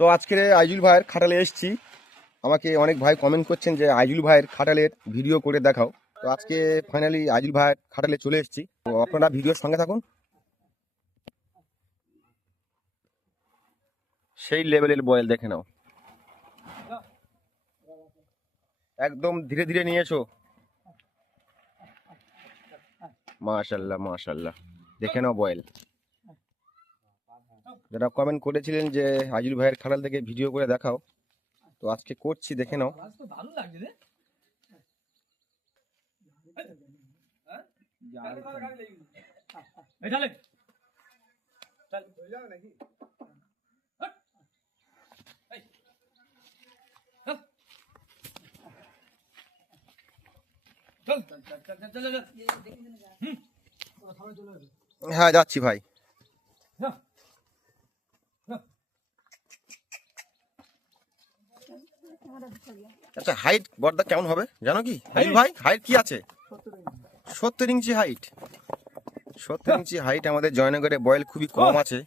তো আজকে আইজুল ভাইয়ের খাটালে এসেছি। আমাকে অনেক ভাই কমেন্ট করছেন যে, আইজুল ভাইয়ের খাটালের ভিডিও করে দেখাও। তো আজকে ফাইনালি আইজুল ভাইয়ের খাটালে চলে এসেছি। তো আপনারা ভিডিওর সঙ্গে থাকুন। সেই লেভেলের বয়েল দেখে নাও। একদম ধীরে ধীরে নিয়েছো। মাশাল্লাহ মাশাল্লাহ দেখে নাও বয়েল যারা কমেন্ট করেছিলেন যে আজুল ভাইয়ের খাটাল থেকে ভিডিও করে দেখাও তো আজকে করছি দেখে নাও হ্যাঁ যাচ্ছি ভাই লাগছে রে এই চলে চল হট। এই। চল। চল, চল, চল, চল, চল, চল, চল। হ্যাঁ যাচ্ছি ভাই যা। যা। আচ্ছা হাইট বর্দা কেমন হবে? জানো কি? আজুল ভাই হাইট কি আছে? সত্তর ইঞ্চি হাইট সত্তর ইঞ্চি হাইট আমাদের জয়নগরে বয়েল খুবই কম আছে।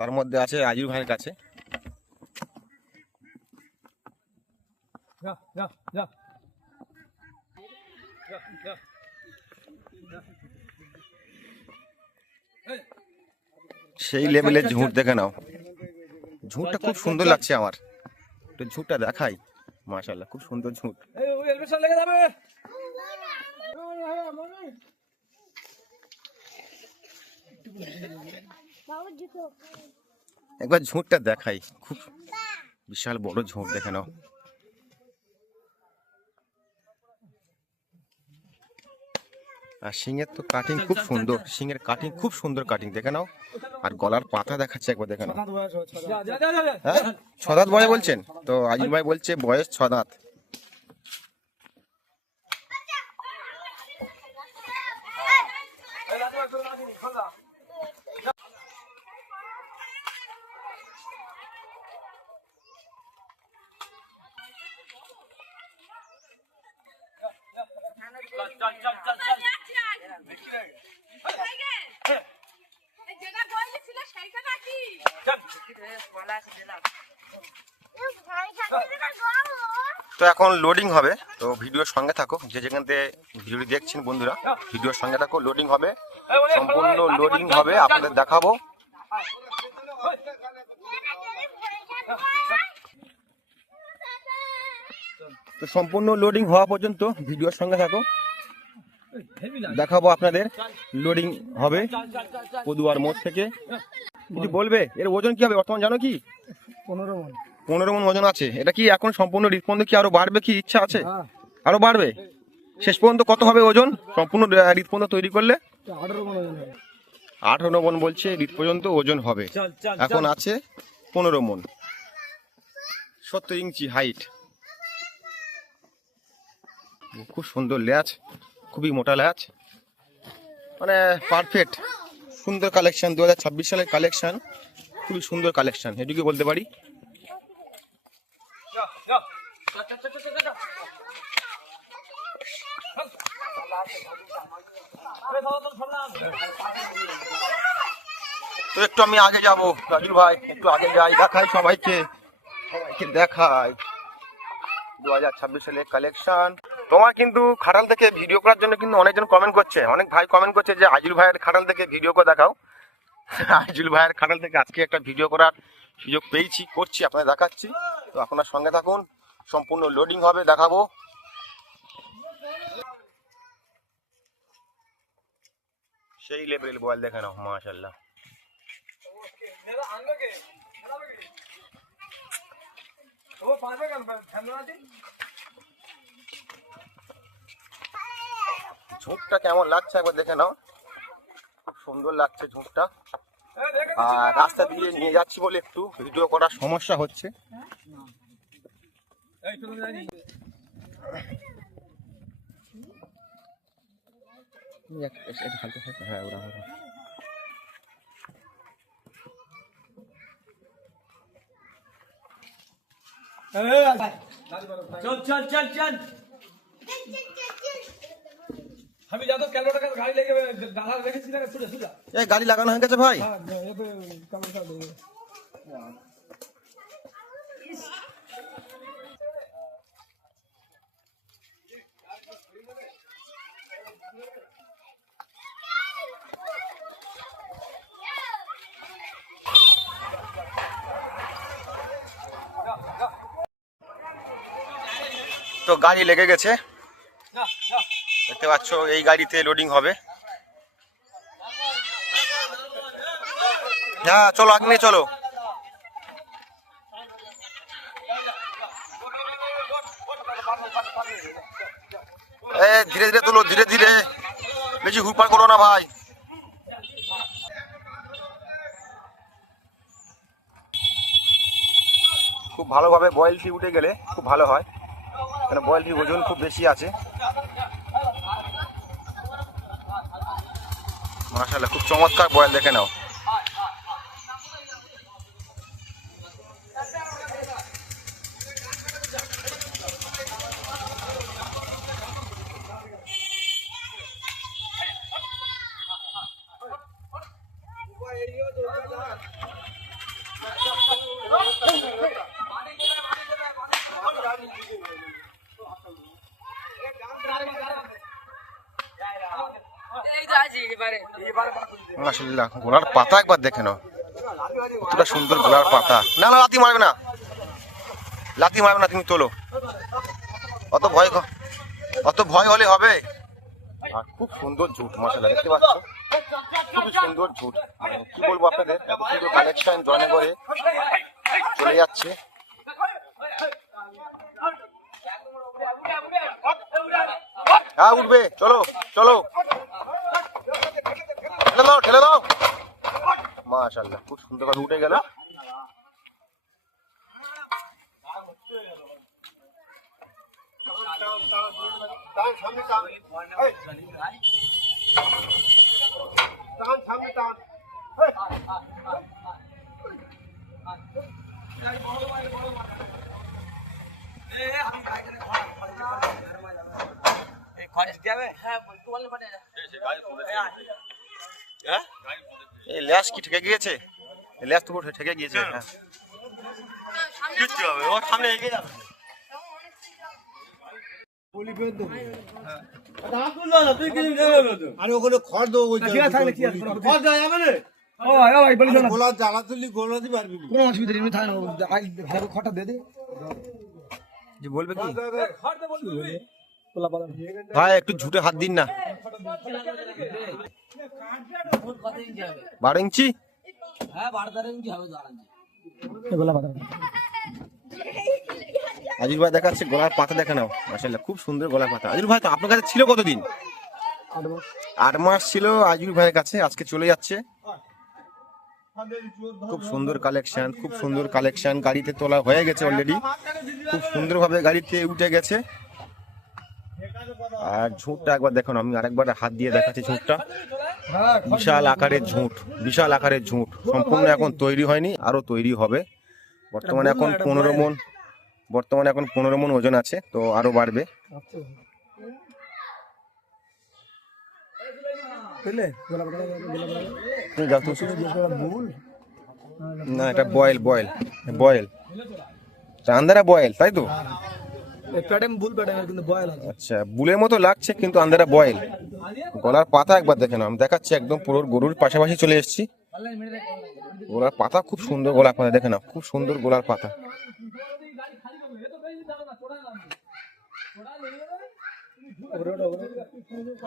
তার মধ্যে আছে আজুল ভাইয়ের কাছে। সেই লেভেলের ঝুঁট দেখে নাও। ঝুঁটটা খুব সুন্দর লাগছে আমার। একটু ঝুঁটটা দেখাই। মাশাল্লাহ খুব সুন্দর ঝুঁট একবার ঝুঁটটা দেখাই খুব বিশাল বড় ঝোঁক দেখে নাও। আর সিংয়ের তো কাটিং খুব সুন্দর। সিংয়ের কাটিং খুব সুন্দর কাটিং দেখে নাও। আর গলার পাতা দেখাচ্ছে একবার দেখে নাও। হ্যাঁ? ছদাত বয় বলছেন? তো আজিল ভাই বলছে বয়স ছদাত। চল, চল। তো এখন লোডিং হবে, তো ভিডিওর সঙ্গে থাকো, যে যেখান থেকে ভিডিওটি দেখছেন বন্ধুরা ভিডিওর সঙ্গে থাকো লোডিং হবে, সম্পূর্ণ লোডিং হবে, আপনাদের দেখাবো তো সম্পূর্ণ লোডিং হওয়া পর্যন্ত ভিডিওর সঙ্গে থাকো দেখাবো আপনাদের লোডিং হবে। পদুয়ার মোড় থেকে কিছু বলবে? এর ওজন কি হবে? বর্তমান জানো কি? পনেরো মন। পনেরো মন ওজন আছে। এটা কি এখন সম্পূর্ণ রিস্পন্দ কি আরও বাড়বে কি ইচ্ছা আছে? হ্যাঁ। আরও বাড়বে? শেষ পর্যন্ত কত হবে ওজন? সম্পূর্ণ হৃদপর্যন্ত তৈরি করলে? আঠারো মন আঠারো মন বলছে হৃদ পর্যন্ত ওজন হবে। এখন আছে পনেরো মন। সত্তর ইঞ্চি হাইট খুব সুন্দর ল্যাচ। খুবই মোটা ল্যাচ। মানে পারফেক্ট সুন্দর কালেকশন দু সালের কালেকশন খুবই সুন্দর কালেকশন এটুকু বলতে পারি। তো একটু আমি আগে যাব রাজুল ভাই, একটু আগে যাই, দেখাই সবাইকে সবাইকে দেখাই। দু সালের কালেকশন তোমার কিন্তু খাটাল থেকে ভিডিও করার জন্য কিন্তু অনেকজন কমেন্ট করছে। অনেক ভাই কমেন্ট করছে যে আজুল ভাইয়ের খাটাল থেকে ভিডিও করে দেখাও। আজুল ভাইয়ের খাটাল থেকে আজকে একটা ভিডিও করার সুযোগ পেয়েছি, করছি, আপনাদের দেখাচ্ছি। তো আপনার সঙ্গে থাকুন, সম্পূর্ণ লোডিং হবে, দেখাবো। সেই লেভেলের বয়েল দেখে নাও মাশাল্লাহ ও, পারবে কেন? ফেলবে না তুই? ঝোঁকটা কেমন লাগছে একবার দেখে নাও। খুব সুন্দর লাগছে ঝোঁকটা আর রাস্তা দিয়ে নিয়ে যাচ্ছি বলে একটু, ভিডিও করার সমস্যা হচ্ছে। চল চল চল চল। আমি যাদব কেন টাকা গাড়ি লেগে দালাল রেখেছি না সুজা সুজা এই গাড়ি লাগানো হয়ে গেছে ভাই। হ্যাঁ, তো গাড়ি লেগে গেছে। দেখতে পাচ্ছ, এই গাড়িতে লোডিং হবে। হ্যাঁ চলো, আগে চলো। এ, ধীরে ধীরে তোলো, ধীরে ধীরে। বেশি হুড়পাড় করো না ভাই। খুব ভালোভাবে বয়েল ফি উঠে গেলে খুব ভালো হয়। কেন বয়েল ফি ওজন খুব বেশি আছে। মাশাআল্লাহ খুব চমৎকার বয়েল দেখে নাও। এই তো গোলার পাতা একবার দেখে নাও। কতটা সুন্দর গোলার পাতা। না না, লাথি মারবে না। লাতি মারবে না, তুমি তোলো। অত ভয় অত ভয় হলে হবে। আর খুব সুন্দর ঝুট মাশাআল্লাহ, দেখতে পাচ্ছ? খুবই সুন্দর ঝুট মানে কি বলব আপনাদের? এত সুন্দর কালেকশন জনে করে চলে যাচ্ছে। হ্যাঁ উঠবে। চলো চলো। ঠেলে দাও ঠেলে দাও মাশাআল্লাহ খুব সুন্দর করে উঠে গেল এই ল্যাস কি ঠেকে গিয়েছে? ল্যাস তো ঠেকে গিয়েছে হ্যাঁ। কিচ্ছু হবে ওর সামনে এগিয়ে যাবে। আরে ওখানে খড় দেবো খড় দেওয়া যাবে না? ও ভাই ও ভাই বলি আরে গোলা জ্বালা তুললি গোলা দিতে পারবি কোনো অসুবিধা নেই থাকে না খটা দে দে। যে বলবে কি? ভাই একটু ঝুটে হাত দিন না। বারো ইঞ্চি আজির ভাই দেখাচ্ছে গলার পাতা দেখে নাও। মাসাল্লাহ খুব সুন্দর গলার পাতা। আজির ভাই তো আপনার কাছে ছিল কতদিন? আট মাস। ছিল আজির ভাইয়ের কাছে আজকে চলে যাচ্ছে। খুব সুন্দর কালেকশন খুব সুন্দর কালেকশন। গাড়িতে তোলা হয়ে গেছে অলরেডি খুব সুন্দরভাবে গাড়িতে উঠে গেছে। আর ঝুঁটটা একবার দেখুন আমি আরেকবার হাত দিয়ে দেখাচ্ছি ঝুঁটটা। বিশাল আকারের ঝুঁট বিশাল আকারের ঝুঁট। সম্পূর্ণ এখন তৈরি হয়নি আরও তৈরি হবে। বর্তমানে এখন পনেরো মন বর্তমানে এখন পনেরো মন ওজন আছে তো আরও বাড়বে। তো। না এটা বয়েল বয়েল বয়েল। আন্দারা বয়েল তাই তো? প্যাটার্ন ভুল প্যাটার্ন কিন্তু বয়াল আছে। আচ্ছা বুলের মতো লাগছে কিন্তু আন্দারা বয়েল। গলার পাতা একবার দেখে নাও আমি দেখাচ্ছি একদম পুরো গরুর পাশাপাশি চলে এসেছি। গোলার পাতা খুব সুন্দর গোলার পাতা দেখে নাও খুব সুন্দর গোলার পাতা।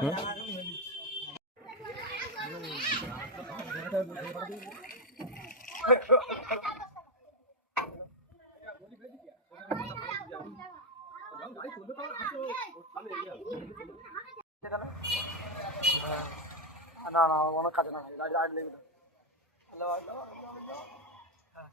হুম? না না অনেক কাছে না গাড়ি আট লেগে হ্যাঁ